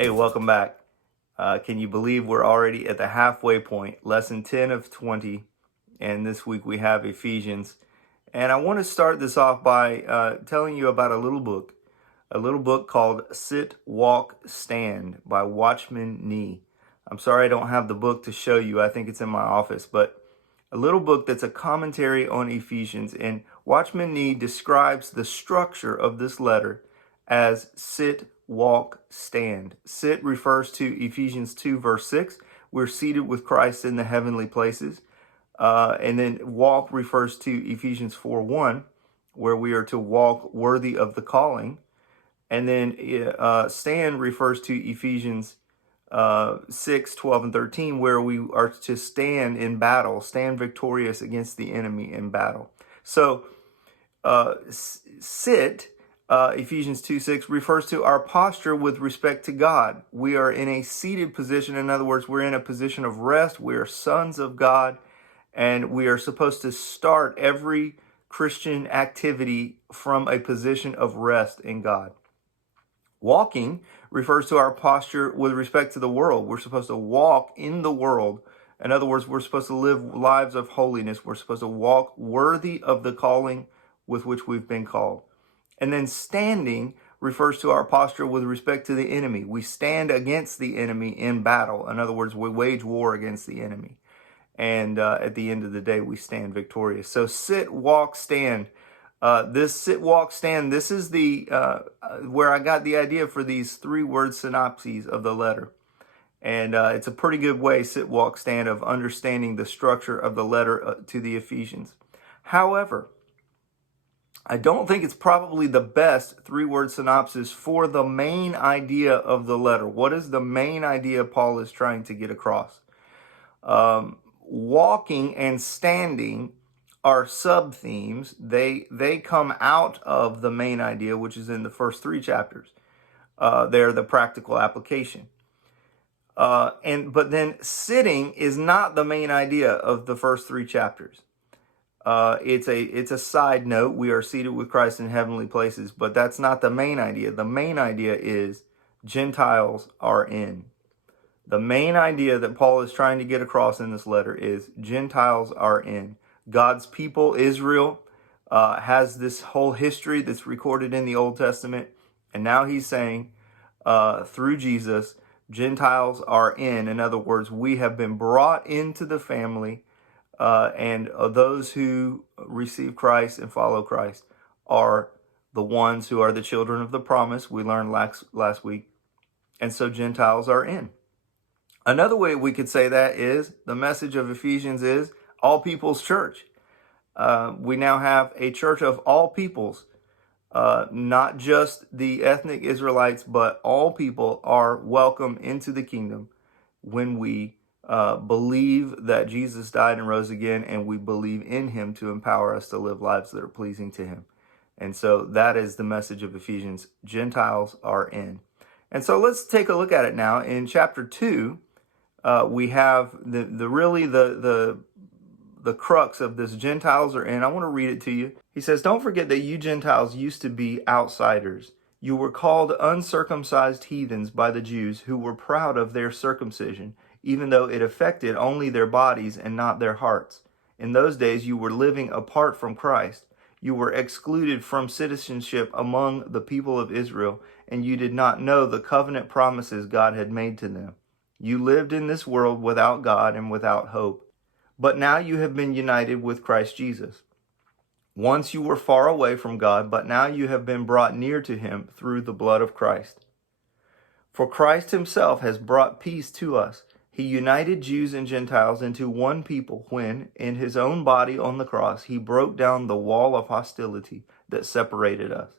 Hey, welcome back. Can you believe we're already at the halfway point, lesson 10 of 20, and this week we have Ephesians. And I want to start this off by telling you about a little book called Sit, Walk, Stand by Watchman Nee. I'm sorry I don't have the book to show you. I think it's in my office, but a little book that's a commentary on Ephesians. And Watchman Nee describes the structure of this letter as sit, walk, stand. Sit refers to Ephesians 2, verse 6. We're seated with Christ in the heavenly places. And then walk refers to Ephesians 4:1, where we are to walk worthy of the calling. And then stand refers to Ephesians 6, 12, and 13, where we are to stand in battle, stand victorious against the enemy in battle. So sit, Ephesians 2:6, refers to our posture with respect to God. We are in a seated position. In other words, we're in a position of rest. We are sons of God, and we are supposed to start every Christian activity from a position of rest in God. Walking refers to our posture with respect to the world. We're supposed to walk in the world. In other words, we're supposed to live lives of holiness. We're supposed to walk worthy of the calling with which we've been called. And then standing refers to our posture with respect to the enemy. We stand against the enemy in battle. In other words, we wage war against the enemy. And at the end of the day, we stand victorious. So sit, walk, stand. This sit, walk, stand, this is the where I got the idea for these 3-word synopses of the letter. And it's a pretty good way, sit, walk, stand, of understanding the structure of the letter to the Ephesians. However, I don't think it's probably the best 3-word synopsis for the main idea of the letter. What is the main idea Paul is trying to get across? Walking and standing are sub-themes. They come out of the main idea, which is in the first 3 chapters. They're the practical application. But then sitting is not the main idea of the first 3 chapters. It's a side note. We are seated with Christ in heavenly places, but that's not the main idea. The main idea is Gentiles are in. The main idea that Paul is trying to get across in this letter is Gentiles are in. God's people, Israel, has this whole history that's recorded in the Old Testament. And now he's saying, through Jesus, Gentiles are in. In other words, we have been brought into the family. And those who receive Christ and follow Christ are the ones who are the children of the promise. We learned last week. And so Gentiles are in. Another way we could say that is the message of Ephesians is all people's church. We now have a church of all peoples, not just the ethnic Israelites, but all people are welcome into the kingdom when we believe that Jesus died and rose again, and we believe in him to empower us to live lives that are pleasing to him. And so that is the message of Ephesians. Gentiles are in. And so let's take a look at it now. In chapter 2, we have the crux of this. Gentiles are in. I want to read it to you. He says, "Don't forget that you Gentiles used to be outsiders. You were called uncircumcised heathens by the Jews who were proud of their circumcision, even though it affected only their bodies and not their hearts. In those days, you were living apart from Christ. You were excluded from citizenship among the people of Israel, and you did not know the covenant promises God had made to them. You lived in this world without God and without hope. But now you have been united with Christ Jesus. Once you were far away from God, but now you have been brought near to him through the blood of Christ. For Christ himself has brought peace to us. He united Jews and Gentiles into one people when, in his own body on the cross, he broke down the wall of hostility that separated us.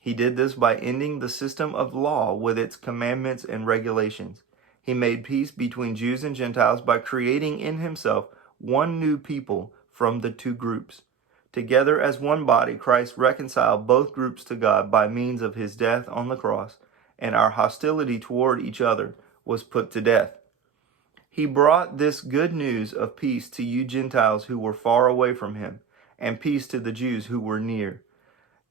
He did this by ending the system of law with its commandments and regulations. He made peace between Jews and Gentiles by creating in himself one new people from the 2 groups. Together as one body, Christ reconciled both groups to God by means of his death on the cross, and our hostility toward each other was put to death. He brought this good news of peace to you Gentiles who were far away from him, and peace to the Jews who were near.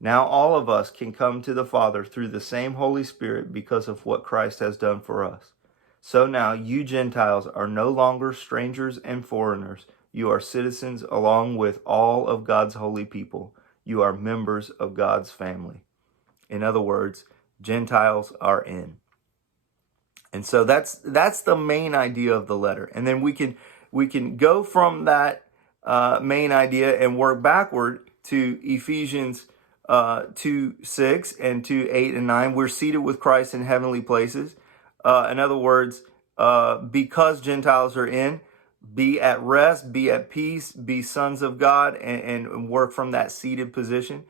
Now all of us can come to the Father through the same Holy Spirit because of what Christ has done for us. So now you Gentiles are no longer strangers and foreigners. You are citizens along with all of God's holy people. You are members of God's family. In other words, Gentiles are in. And so that's the main idea of the letter. And then we can go from that main idea and work backward to Ephesians 2:6 and 2:8 and 9. We're seated with Christ in heavenly places. In other words, because Gentiles are in, be at rest, be at peace, be sons of God, and work from that seated position.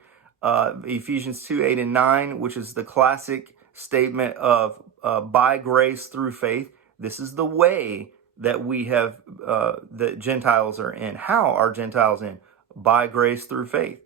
Ephesians 2:8 and 9, which is the classic statement of by grace through faith. This is the way that we have, the Gentiles are in. How are Gentiles in? By grace through faith,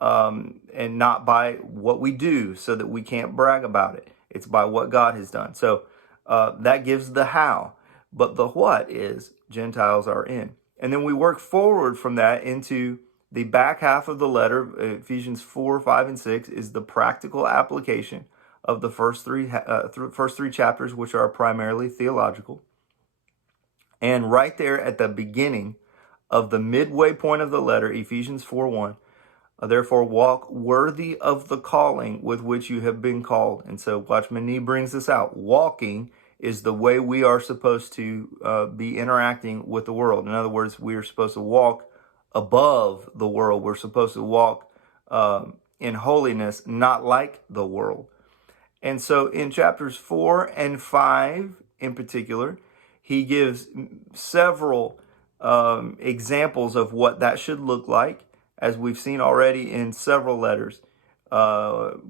and not by what we do so that we can't brag about it. It's by what God has done. So that gives the how. But the what is Gentiles are in. And then we work forward from that into the back half of the letter. Ephesians 4, 5, and 6 is the practical application of the first three chapters, which are primarily theological. And right there at the beginning of the midway point of the letter, Ephesians 4:1, therefore walk worthy of the calling with which you have been called. And so Watchman Nee brings this out. Walking is the way we are supposed to be interacting with the world. In other words, we are supposed to walk above the world. We're supposed to walk in holiness, not like the world. And so in chapters 4 and 5 in particular, he gives several examples of what that should look like, as we've seen already in several letters.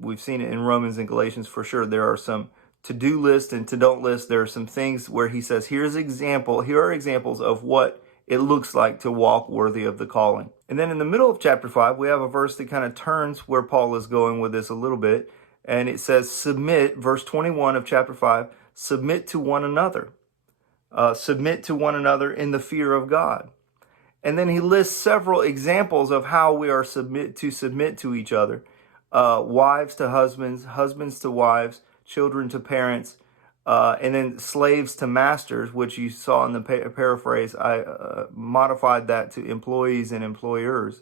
We've seen it in Romans and Galatians for sure. There are some to-do list and to-don't list. There are some things where he says, here are examples of what it looks like to walk worthy of the calling. And then in the middle of chapter 5, we have a verse that kind of turns where Paul is going with this a little bit. And it says, submit, verse 21 of chapter 5, submit to one another. Submit to one another in the fear of God. And then he lists several examples of how we are submit to each other. Wives to husbands, husbands to wives, children to parents, and then slaves to masters, which you saw in the paraphrase. I modified that to employees and employers,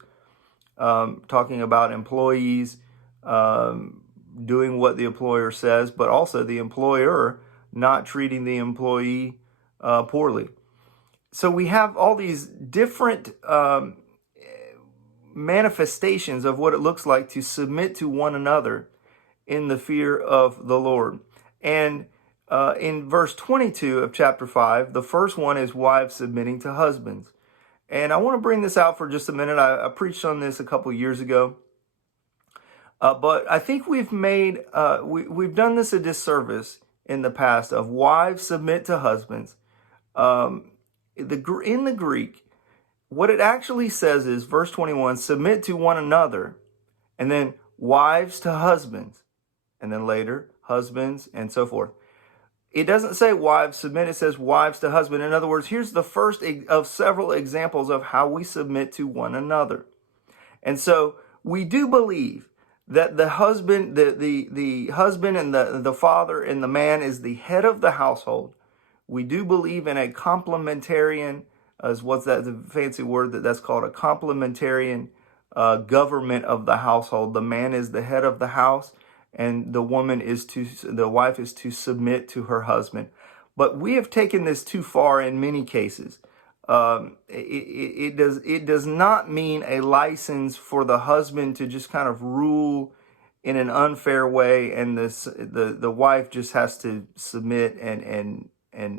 talking about employees doing what the employer says, but also the employer not treating the employee poorly. So we have all these different manifestations of what it looks like to submit to one another in the fear of the Lord. And in verse 22 of chapter 5, the first one is wives submitting to husbands. And I want to bring this out for just a minute. I preached on this a couple years ago. But I think we've done this a disservice in the past of wives submit to husbands. In the Greek, what it actually says is, verse 21, submit to one another, and then wives to husbands, and then later husbands, and so forth. It doesn't say wives submit, it says wives to husband. In other words, here's the first of several examples of how we submit to one another. And so we do believe that the husband, the husband and the father and the man is the head of the household. We do believe in a complementarian, what's that, the fancy word that's called a complementarian government of the household. The man is the head of the house, and the wife is to submit to her husband. But we have taken this too far in many cases. It does not mean a license for the husband to just kind of rule in an unfair way, and the wife just has to submit and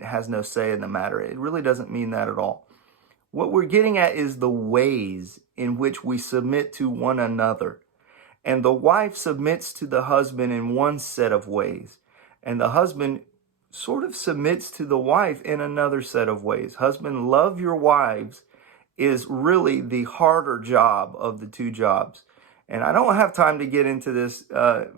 has no say in the matter. It really doesn't mean that at all. What we're getting at is the ways in which we submit to one another. And the wife submits to the husband in one set of ways, and the husband sort of submits to the wife in another set of ways. Husband, love your wives is really the harder job of the two jobs. And I don't have time to get into this, to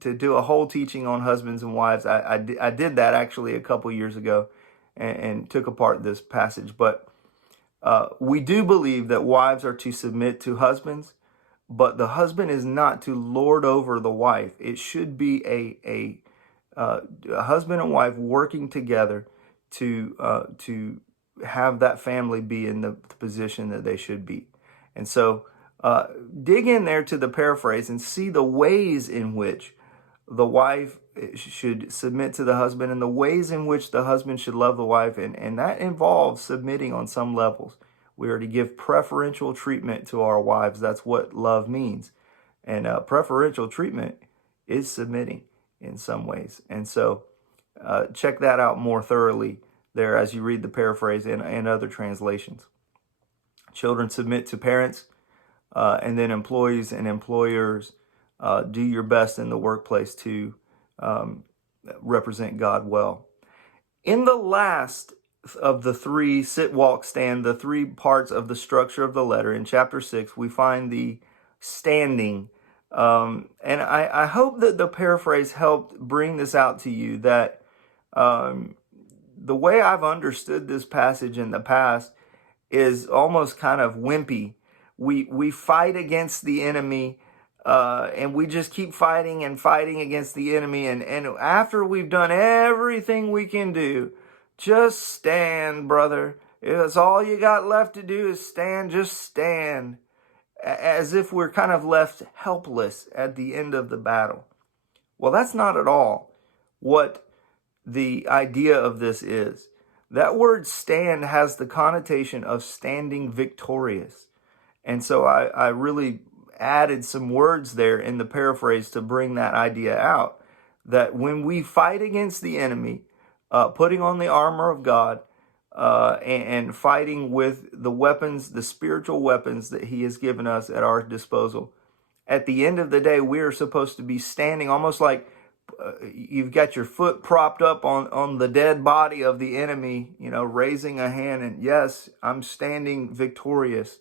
do a whole teaching on husbands and wives. I did that actually a couple years ago and took apart this passage. But we do believe that wives are to submit to husbands, but the husband is not to lord over the wife. It should be a husband and wife working together to have that family be in the position that they should be. And so dig in there to the paraphrase and see the ways in which the wife should submit to the husband and the ways in which the husband should love the wife. And that involves submitting on some levels. We are to give preferential treatment to our wives. That's what love means. And preferential treatment is submitting in some ways. And so check that out more thoroughly there as you read the paraphrase and other translations. Children, submit to parents, and then employees and employers, do your best in the workplace to represent God well. In the last of the three sit, walk, stand, the three parts of the structure of the letter, in chapter 6, we find the standing. And I hope that the paraphrase helped bring this out to you, that the way I've understood this passage in the past is almost kind of wimpy. We fight against the enemy, and we just keep fighting and fighting against the enemy. And after we've done everything we can do, just stand, brother. It's all you got left to do is stand, just stand. As if we're kind of left helpless at the end of the battle. Well, that's not at all what the idea of this is. That word stand has the connotation of standing victorious. And so I really added some words there in the paraphrase to bring that idea out. That when we fight against the enemy, putting on the armor of God, and fighting with the weapons, the spiritual weapons that he has given us at our disposal, at the end of the day, we are supposed to be standing almost like you've got your foot propped up on the dead body of the enemy, raising a hand and, yes, I'm standing victorious.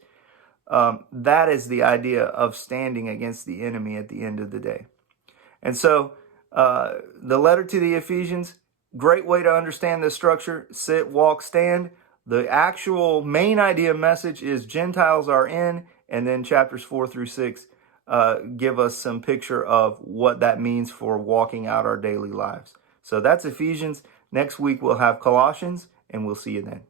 That is the idea of standing against the enemy at the end of the day. And so the letter to the Ephesians, great way to understand this structure: sit, walk, stand. The actual main idea message is Gentiles are in, and then chapters 4 through 6 give us some picture of what that means for walking out our daily lives. So that's Ephesians. Next week we'll have Colossians, and we'll see you then.